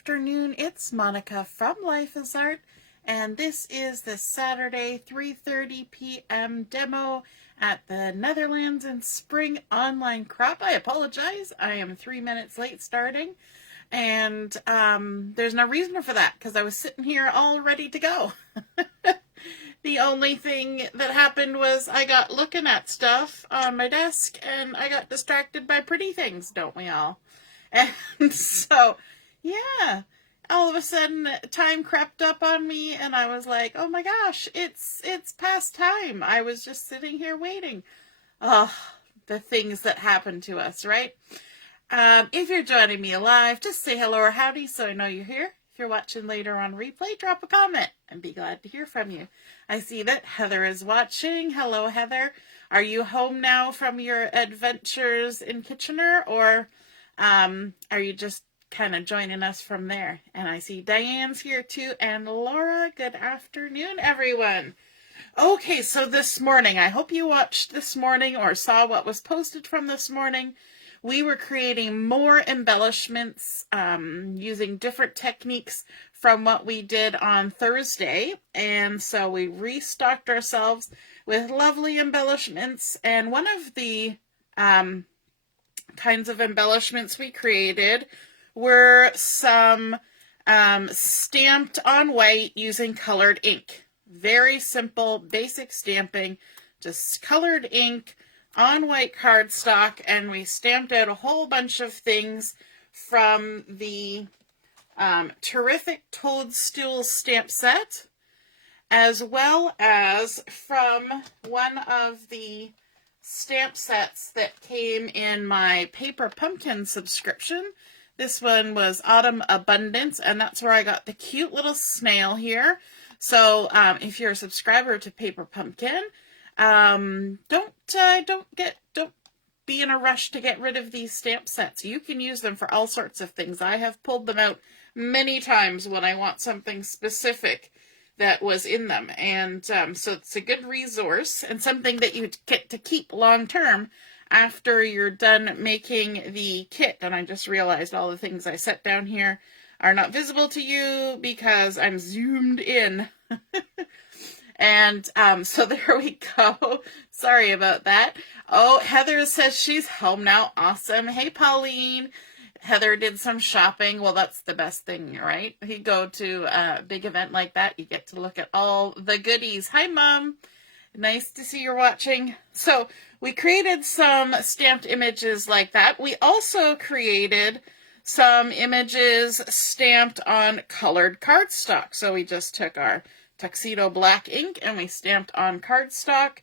afternoon. It's Monica from Life is Art, and this is the Saturday 3:30 p.m. demo at the Netherlands in Spring online crop. I apologize. I am 3 minutes late starting, and there's no reason for that because I was sitting here all ready to go. The only thing that happened was I got looking at stuff on my desk and I got distracted by pretty things, don't we all? And so, yeah, all of a sudden time crept up on me and I was like, oh my gosh, it's past time. I was just sitting here waiting. Oh, the things that happen to us, right? If you're joining me live, just say hello or howdy so I know you're here. If you're watching later on replay, drop a comment and be glad to hear from you. I see that Heather is watching. Hello, Heather. Are you home now from your adventures in Kitchener, or are you just kind of joining us from there? And I see Diane's here too, and Laura. Good afternoon, everyone. Okay, so this morning, I hope you watched this morning or saw what was posted from this morning. We were creating more embellishments using different techniques from what we did on Thursday. And so we restocked ourselves with lovely embellishments. And one of the kinds of embellishments we created were some stamped on white using colored ink. Very simple, basic stamping, just colored ink on white cardstock, and we stamped out a whole bunch of things from the terrific Toadstools stamp set, as well as from one of the stamp sets that came in my Paper Pumpkin subscription. This one was Autumn Abundance, and that's where I got the cute little snail here. So if you're a subscriber to Paper Pumpkin, don't be in a rush to get rid of these stamp sets. You can use them for all sorts of things. I have pulled them out many times when I want something specific that was in them. And so it's a good resource and something that you get to keep long term after you're done making the kit. And I just realized all the things I set down here are not visible to you because I'm zoomed in. And so there we go. Sorry about that. Oh, Heather says she's home now. Awesome. Hey, Pauline. Heather did some shopping. Well, that's the best thing, right? You go to a big event like that, you get to look at all the goodies. Hi, Mom. Nice to see you're watching. So we created some stamped images like that. We also created some images stamped on colored cardstock. So we just took our tuxedo black ink and we stamped on cardstock.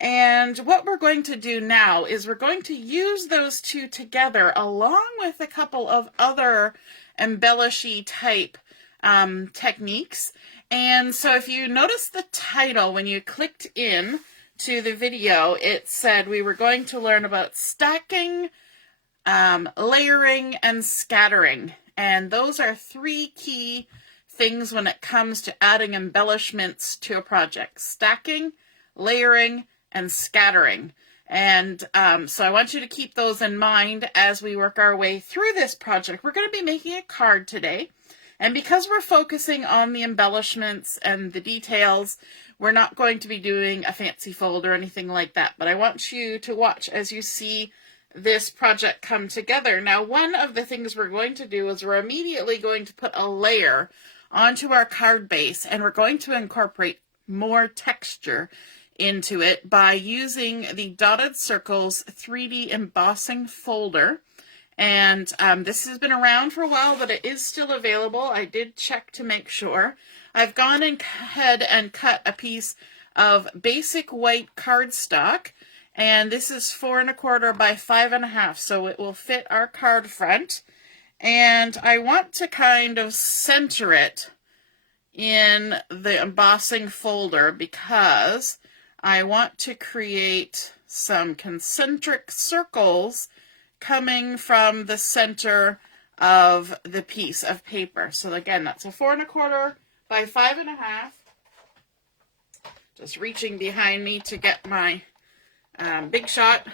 And what we're going to do now is we're going to use those two together along with a couple of other embellishy type techniques. And so if you notice the title, when you clicked in to the video, it said we were going to learn about stacking, layering, and scattering. And those are three key things when it comes to adding embellishments to a project: stacking, layering, and scattering. And so I want you to keep those in mind as we work our way through this project. We're going to be making a card today, and because we're focusing on the embellishments and the details, we're not going to be doing a fancy fold or anything like that, but I want you to watch as you see this project come together. Now, one of the things we're going to do is we're immediately going to put a layer onto our card base, and we're going to incorporate more texture into it by using the Dotted Circles 3D embossing folder. And this has been around for a while, but it is still available. I did check to make sure. I've gone ahead and cut a piece of basic white cardstock, and this is 4 1/4 by 5 1/2, so it will fit our card front. And I want to kind of center it in the embossing folder because I want to create some concentric circles coming from the center of the piece of paper. So again, that's a 4 1/4 by 5 1/2. Just reaching behind me to get my big shot.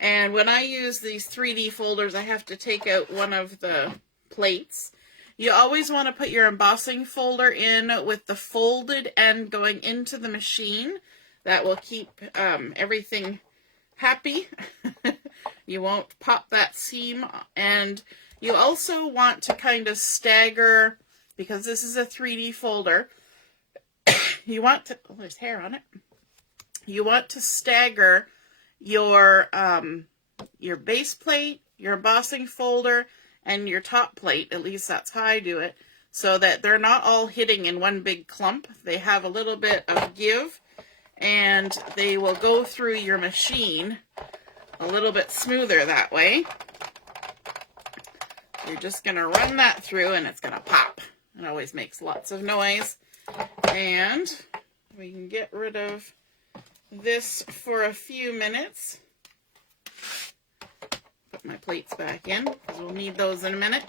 And when I use these 3D folders, I have to take out one of the plates. You always want to put your embossing folder in with the folded end going into the machine. That will keep everything happy. You won't pop that seam. And you also want to kind of stagger, because this is a 3D folder, you want to, oh, there's hair on it. You want to stagger your base plate, your embossing folder, and your top plate. At least that's how I do it, so that they're not all hitting in one big clump. They have a little bit of give, and they will go through your machine a little bit smoother that way. You're just going to run that through and it's going to pop. It always makes lots of noise. And we can get rid of this for a few minutes. Put my plates back in, because we'll need those in a minute.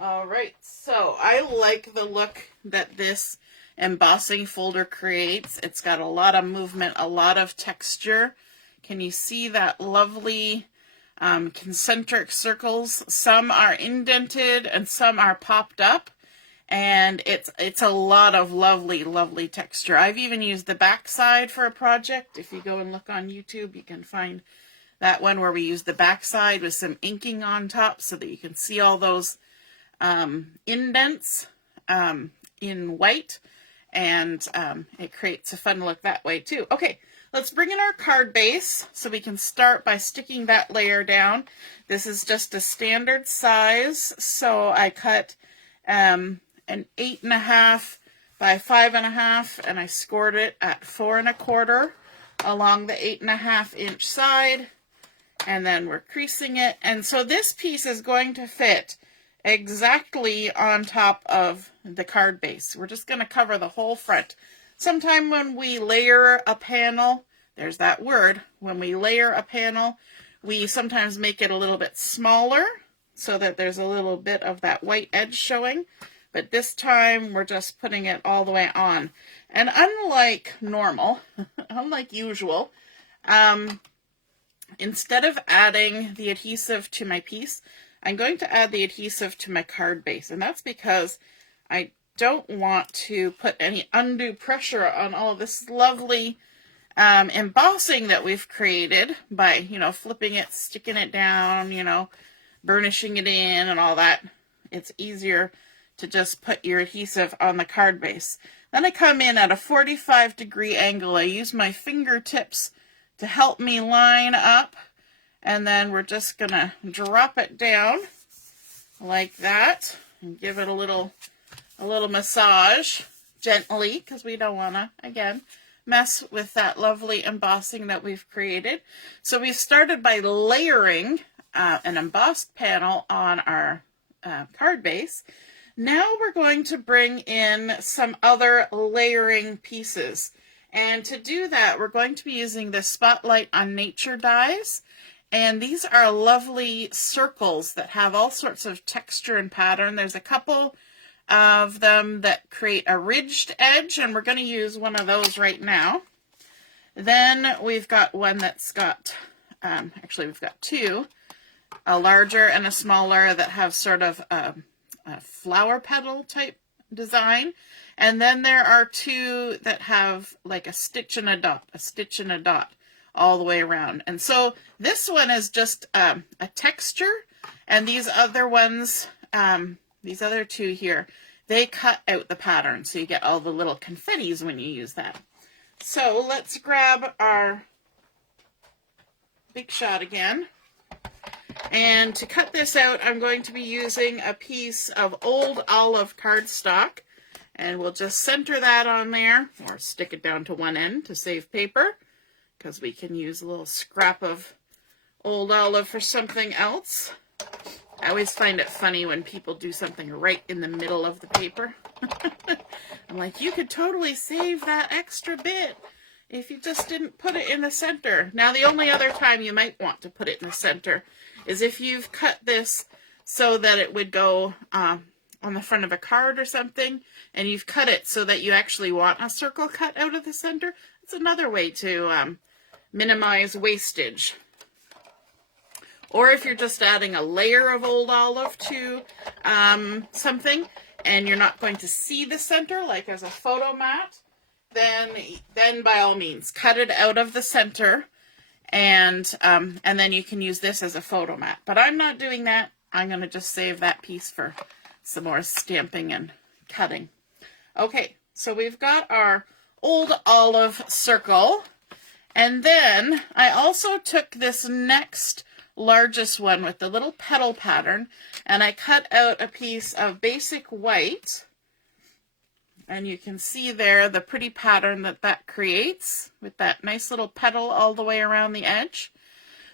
Alright, so I like the look that this embossing folder creates. It's got a lot of movement, a lot of texture. Can you see that lovely concentric circles? Some are indented and some are popped up. And it's a lot of lovely, lovely texture. I've even used the back side for a project. If you go and look on YouTube, you can find that one where we use the back side with some inking on top so that you can see all those indents in white. And it creates a fun look that way too. Okay, let's bring in our card base so we can start by sticking that layer down. This is just a standard size, so I cut an 8.5 by 5.5, and I scored it at 4 1/4 along the 8.5 inch side, and then we're creasing it. And so this piece is going to fit exactly on top of the card base. We're just going to cover the whole front. Sometime when we layer a panel, there's that word, when we layer a panel, we sometimes make it a little bit smaller so that there's a little bit of that white edge showing. But this time we're just putting it all the way on. And unlike normal, unlike usual, instead of adding the adhesive to my piece, I'm going to add the adhesive to my card base. And that's because I don't want to put any undue pressure on all this lovely embossing that we've created by, you know, flipping it, sticking it down, you know, burnishing it in and all that. It's easier to just put your adhesive on the card base. Then I come in at a 45-degree angle. I use my fingertips to help me line up, and then we're just gonna drop it down like that and give it a little massage gently, because we don't want to, again, mess with that lovely embossing that we've created. So we started by layering an embossed panel on our card base. Now we're going to bring in some other layering pieces. And to do that, we're going to be using the Spotlight on Nature dies. And these are lovely circles that have all sorts of texture and pattern. There's a couple of them that create a ridged edge, and we're going to use one of those right now. Then we've got one that's got, actually we've got two, a larger and a smaller that have sort of a flower petal type design. And then there are two that have like a stitch and a dot all the way around. And so this one is just a texture, and these other ones, these other two here, they cut out the pattern, so you get all the little confettis when you use that. So let's grab our Big Shot again. And to cut this out, I'm going to be using a piece of old olive cardstock, and we'll just center that on there, or stick it down to one end to save paper, because we can use a little scrap of old olive for something else. I always find it funny when people do something right in the middle of the paper. I'm like, you could totally save that extra bit if you just didn't put it in the center. Now, the only other time you might want to put it in the center is if you've cut this so that it would go on the front of a card or something, and you've cut it so that you actually want a circle cut out of the center. It's another way to minimize wastage. Or if you're just adding a layer of old olive to something and you're not going to see the center, like as a photo mat, then by all means cut it out of the center, and then you can use this as a photo mat. But I'm not doing that. I'm going to just save that piece for some more stamping and cutting. Okay, so we've got our old olive circle, and then I also took this next largest one with the little petal pattern, and I cut out a piece of basic white, and you can see there the pretty pattern that creates with that nice little petal all the way around the edge.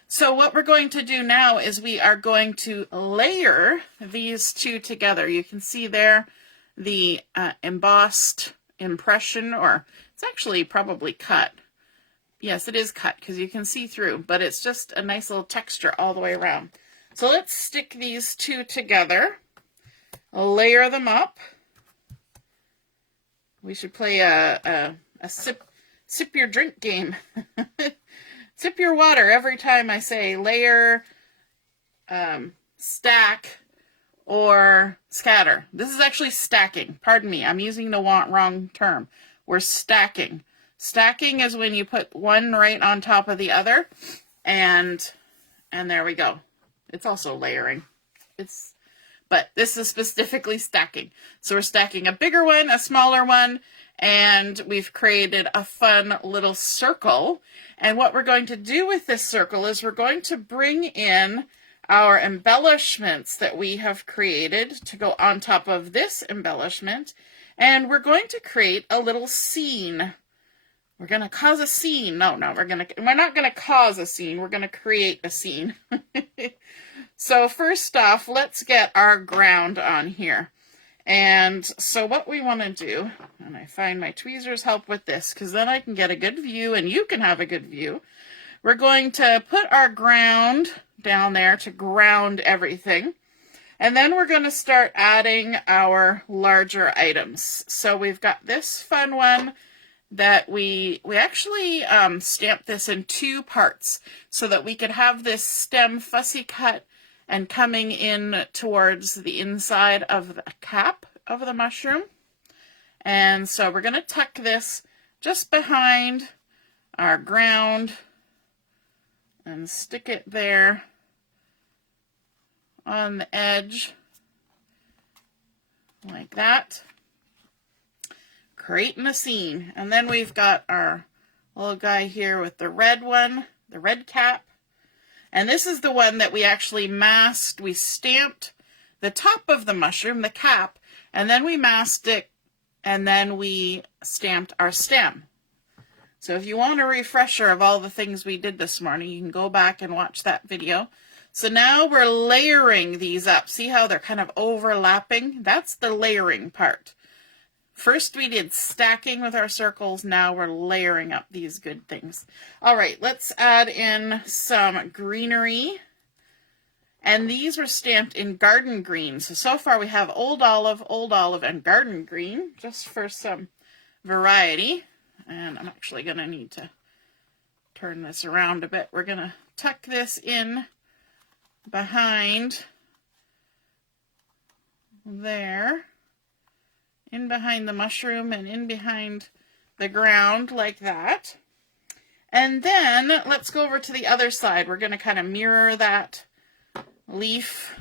So what we're going to do now is we are going to layer these two together. You can see there the embossed impression, or it's actually probably cut. Yes, it is cut because you can see through, but it's just a nice little texture all the way around. So let's stick these two together, layer them up. We should play a sip your drink game. Sip your water every time I say layer, stack, or scatter. This is actually stacking. Pardon me, I'm using the wrong term. We're stacking. Stacking is when you put one right on top of the other, and there we go. It's also layering. But this is specifically stacking. So we're stacking a bigger one, a smaller one, and we've created a fun little circle. And what we're going to do with this circle is we're going to bring in our embellishments that we have created to go on top of this embellishment. And we're going to create a little scene. We're going to cause a scene. No, we're not going to cause a scene. We're going to create a scene. So first off, let's get our ground on here. And so what we want to do, and I find my tweezers help with this because then I can get a good view and you can have a good view. We're going to put our ground down there to ground everything. And then we're going to start adding our larger items. So we've got this fun one that we actually stamped this in two parts so that we could have this stem fussy cut and coming in towards the inside of the cap of the mushroom. And so we're going to tuck this just behind our ground and stick it there on the edge like that, creating a scene. And then we've got our little guy here with the red one, the red cap. And this is the one that we actually masked. We stamped the top of the mushroom, the cap, and then we masked it, and then we stamped our stem. So if you want a refresher of all the things we did this morning, you can go back and watch that video. So now we're layering these up. See how they're kind of overlapping? That's the layering part. First we did stacking with our circles, now we're layering up these good things. All right, let's add in some greenery. And these were stamped in garden green. So far we have old olive, and garden green, just for some variety. And I'm actually going to need to turn this around a bit. We're going to tuck this in behind there. In behind the mushroom and in behind the ground like that. And then let's go over to the other side. We're going to kind of mirror that leaf,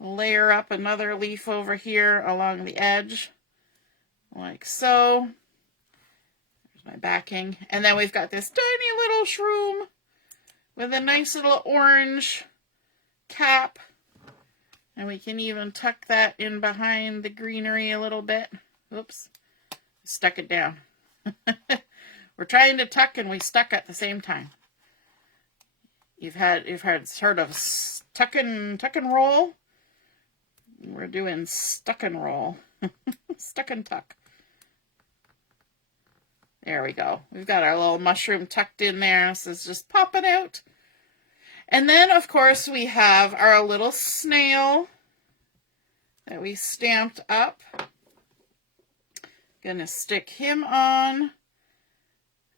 layer up another leaf over here along the edge like so. There's my backing. And then we've got this tiny little shroom with a nice little orange cap. And we can even tuck that in behind the greenery a little bit. Oops, stuck it down. We're trying to tuck and we stuck at the same time. You've heard of tuck and roll? We're doing stuck and roll. Stuck and tuck. There we go. We've got our little mushroom tucked in there. So it's just popping out. And then, of course, we have our little snail that we stamped up. Gonna stick him on.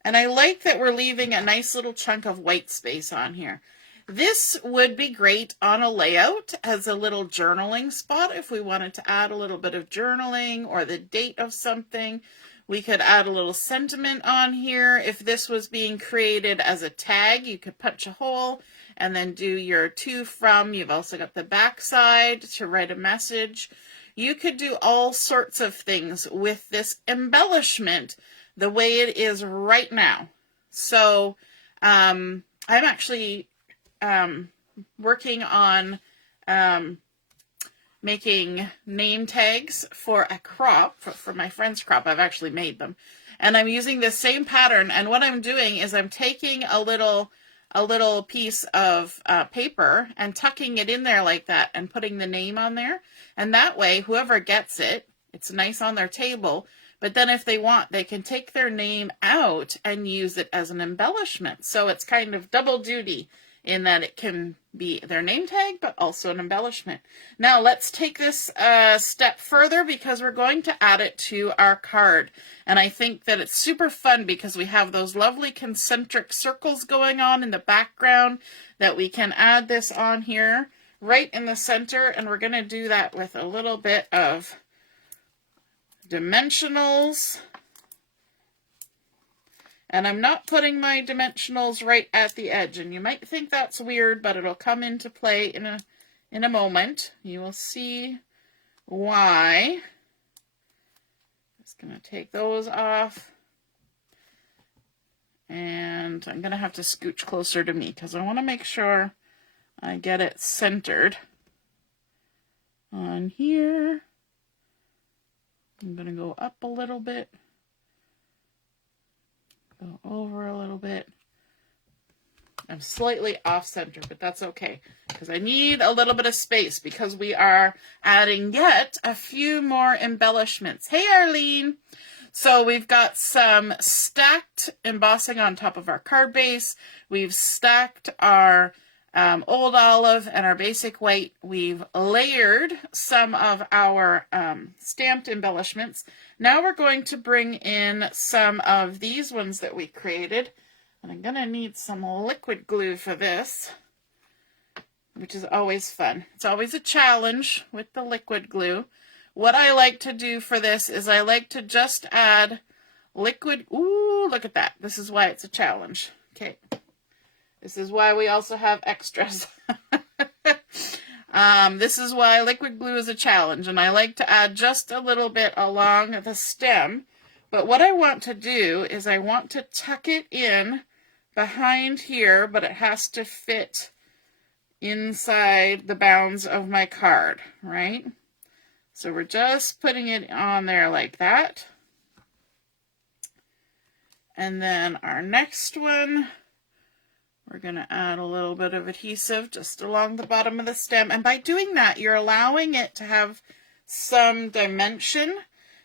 And I like that we're leaving a nice little chunk of white space on here. This would be great on a layout as a little journaling spot if we wanted to add a little bit of journaling or the date of something. We could add a little sentiment on here. If this was being created as a tag, you could punch a hole and then do your to, from. You've also got the back side to write a message. You could do all sorts of things with this embellishment the way it is right now. So I'm actually working on making name tags for a crop, for my friend's crop. I've actually made them. And I'm using the same pattern. And what I'm doing is I'm taking a little piece of paper and tucking it in there like that and putting the name on there. And that way, whoever gets it, it's nice on their table. But then if they want, they can take their name out and use it as an embellishment. So it's kind of double duty in that it can be their name tag, but also an embellishment. Now let's take this a step further because we're going to add it to our card. And I think that it's super fun because we have those lovely concentric circles going on in the background that we can add this on here right in the center. And we're going to do that with a little bit of Dimensionals. And I'm not putting my Dimensionals right at the edge. And you might think that's weird, but it'll come into play in a moment. You will see why. Just going to take those off. And I'm going to have to scooch closer to me because I want to make sure I get it centered on here. I'm going to go up a little bit. Go over a little bit. I'm slightly off center, but that's okay because I need a little bit of space because we are adding yet a few more embellishments. Hey, Arlene. So we've got some stacked embossing on top of our card base. We've stacked our old olive and our basic white. We've layered some of our stamped embellishments. Now we're going to bring in some of these ones that we created. And I'm going to need some liquid glue for this, which is always fun. It's always a challenge with the liquid glue. What I like to do for this is I like to just add liquid. Ooh, look at that. This is why it's a challenge. Okay. This is why we also have extras. This is why liquid glue is a challenge, and I like to add just a little bit along the stem. But what I want to do is I want to tuck it in behind here, but it has to fit inside the bounds of my card, right? So we're just putting it on there like that. And then our next one, we're going to add a little bit of adhesive just along the bottom of the stem. And by doing that, you're allowing it to have some dimension.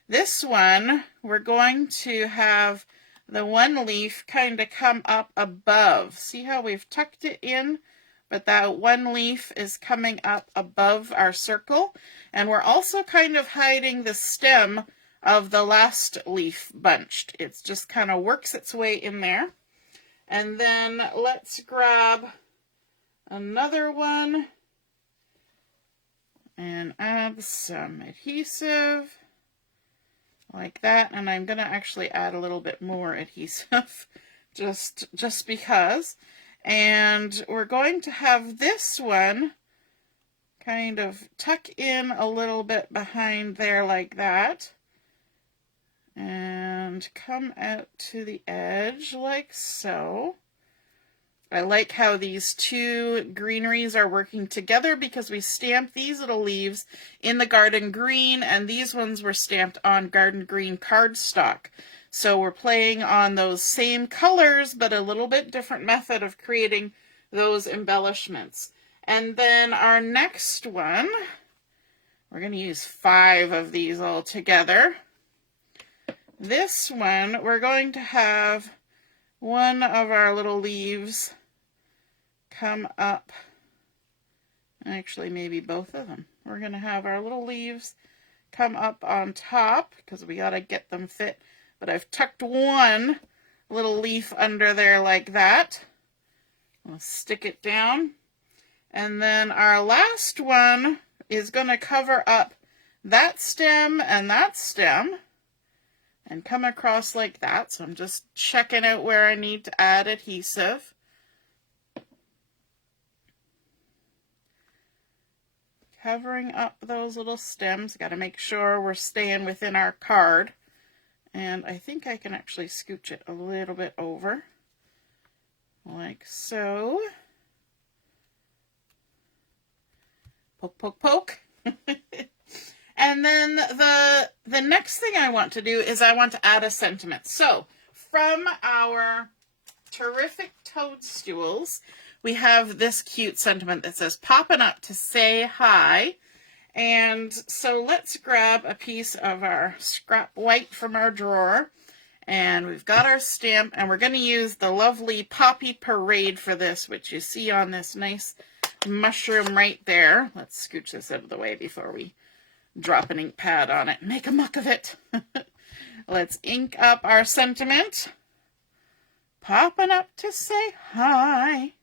This one, we're going to have the one leaf kind of come up above. See how we've tucked it in, but that one leaf is coming up above our circle. And we're also kind of hiding the stem of the last leaf bunched. It's just kind of works its way in there. And then let's grab another one and add some adhesive like that. And I'm going to actually add a little bit more adhesive just because. And we're going to have this one kind of tuck in a little bit behind there like that. And come out to the edge like so. I like how these two greeneries are working together because we stamped these little leaves in the garden green, and these ones were stamped on garden green cardstock. So we're playing on those same colors, but a little bit different method of creating those embellishments. And then our next one, we're going to use 5 of these all together. This one, we're going to have one of our little leaves come up. Actually, maybe both of them. We're going to have our little leaves come up on top because we got to get them fit. But I've tucked one little leaf under there like that. We'll stick it down. And then our last one is going to cover up that stem and come across like that. So I'm just checking out where I need to add adhesive. Covering up those little stems. Got to make sure we're staying within our card. And I think I can actually scooch it a little bit over. Like so. Poke, poke, poke. And then the next thing I want to do is I want to add a sentiment. So from our terrific Toadstools, we have this cute sentiment that says, popping up to say hi. And so let's grab a piece of our scrap white from our drawer. And we've got our stamp, and we're going to use the lovely Poppy Parade for this, which you see on this nice mushroom right there. Let's scooch this out of the way before we drop an ink pad on it and make a muck of it. Let's ink up our sentiment. Popping up to say hi.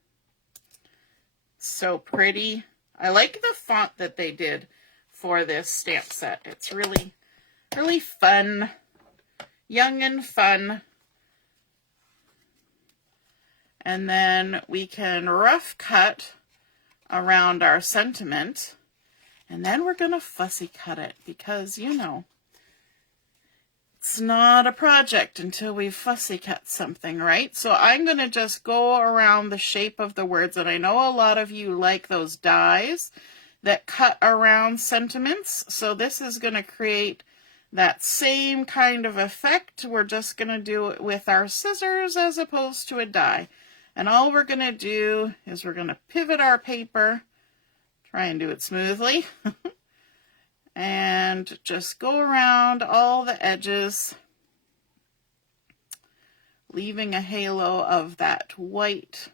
So pretty. I like the font that they did for this stamp set. It's really, really fun. Young and fun. And then we can rough cut around our sentiment. And then we're going to fussy cut it because, you know, it's not a project until we fussy cut something, right? So I'm going to just go around the shape of the words. And I know a lot of you like those dies that cut around sentiments. So this is going to create that same kind of effect. We're just going to do it with our scissors as opposed to a die. And all we're going to do is we're going to pivot our paper, try and do it smoothly, and just go around all the edges, leaving a halo of that white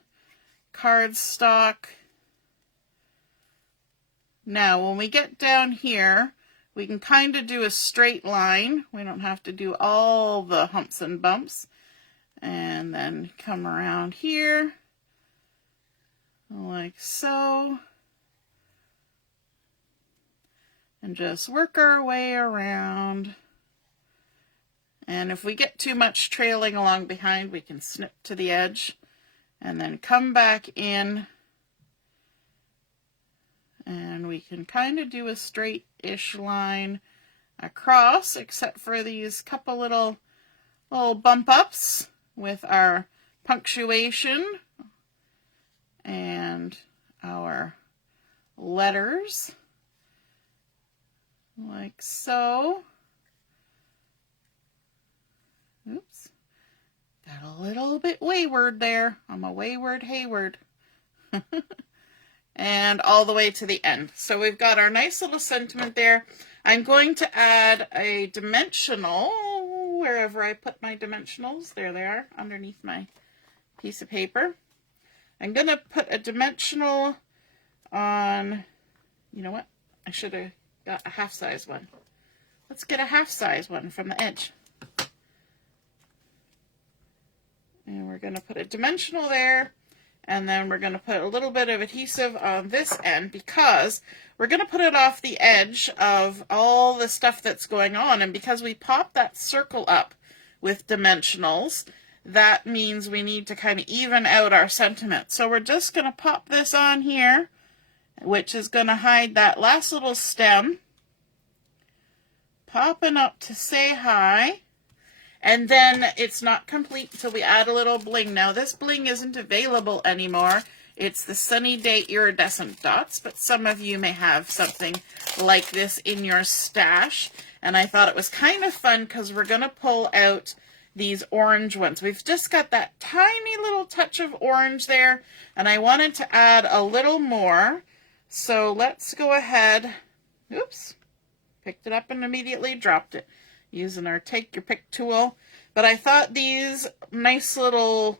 cardstock. Now, when we get down here, we can kind of do a straight line. We don't have to do all the humps and bumps. And then come around here, like so. And just work our way around. And if we get too much trailing along behind, we can snip to the edge and then come back in. And we can kind of do a straight-ish line across, except for these couple little bump ups with our punctuation and our letters, like so. Oops, got a little bit wayward there. I'm a wayward Hayward. And all the way to the end. So we've got our nice little sentiment there. I'm going to add a dimensional, wherever I put my dimensionals. There they are, underneath my piece of paper. I'm going to put a dimensional on, you know what? I should have got a half-size one. Let's get a half-size one from the edge. And we're going to put a dimensional there. And then we're going to put a little bit of adhesive on this end because we're going to put it off the edge of all the stuff that's going on. And because we popped that circle up with dimensionals, that means we need to kind of even out our sentiment. So we're just going to pop this on here, which is going to hide that last little stem. Popping up to say hi. And then it's not complete until we add a little bling. Now this bling isn't available anymore. It's the Sunny Day Iridescent dots, but some of you may have something like this in your stash. And I thought it was kind of fun because we're going to pull out these orange ones. We've just got that tiny little touch of orange there, and I wanted to add a little more. So let's go ahead. Oops, picked it up and immediately dropped it. Using our take your pick tool. But I thought these nice little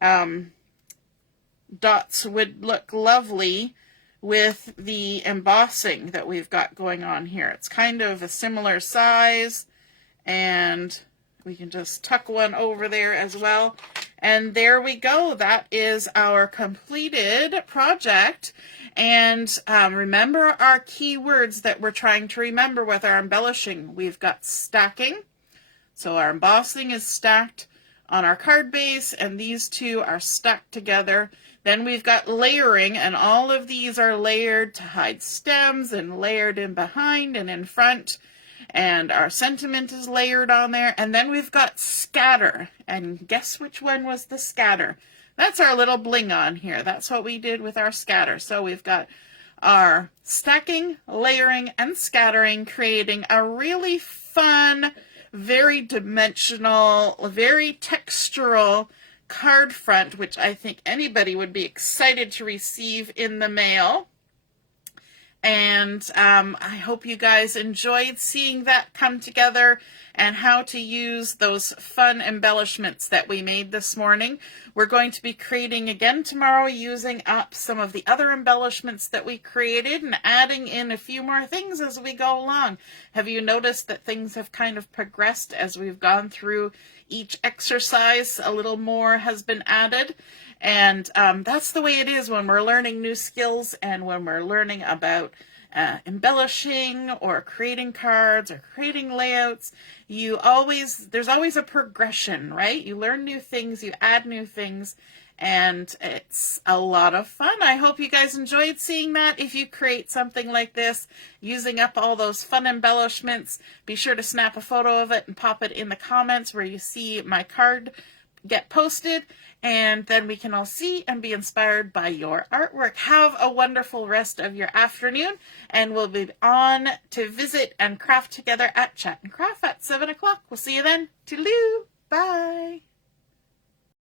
dots would look lovely with the embossing that we've got going on here. It's kind of a similar size, and we can just tuck one over there as well. And there we go. That is our completed project. And remember our keywords that we're trying to remember with our embellishing. We've got stacking. So our embossing is stacked on our card base, and these two are stacked together. Then we've got layering, and all of these are layered to hide stems and layered in behind and in front. And our sentiment is layered on there. And then we've got scatter. And guess which one was the scatter? That's our little bling on here. That's what we did with our scatter. So we've got our stacking, layering, and scattering, creating a really fun, very dimensional, very textural card front, which I think anybody would be excited to receive in the mail. And I hope you guys enjoyed seeing that come together and how to use those fun embellishments that we made this morning. We're going to be creating again tomorrow, using up some of the other embellishments that we created and adding in a few more things as we go along. Have you noticed that things have kind of progressed as we've gone through each exercise? A little more has been added. And that's the way it is when we're learning new skills and when we're learning about embellishing or creating cards or creating layouts. There's always a progression, right? You learn new things, you add new things, and it's a lot of fun. I hope you guys enjoyed seeing that. If you create something like this, using up all those fun embellishments, be sure to snap a photo of it and pop it in the comments where you see my card get posted, and then we can all see and be inspired by your artwork. Have a wonderful rest of your afternoon, and we'll be on to visit and craft together at Chat and Craft at 7 o'clock. We'll see you then. Toodaloo. Bye.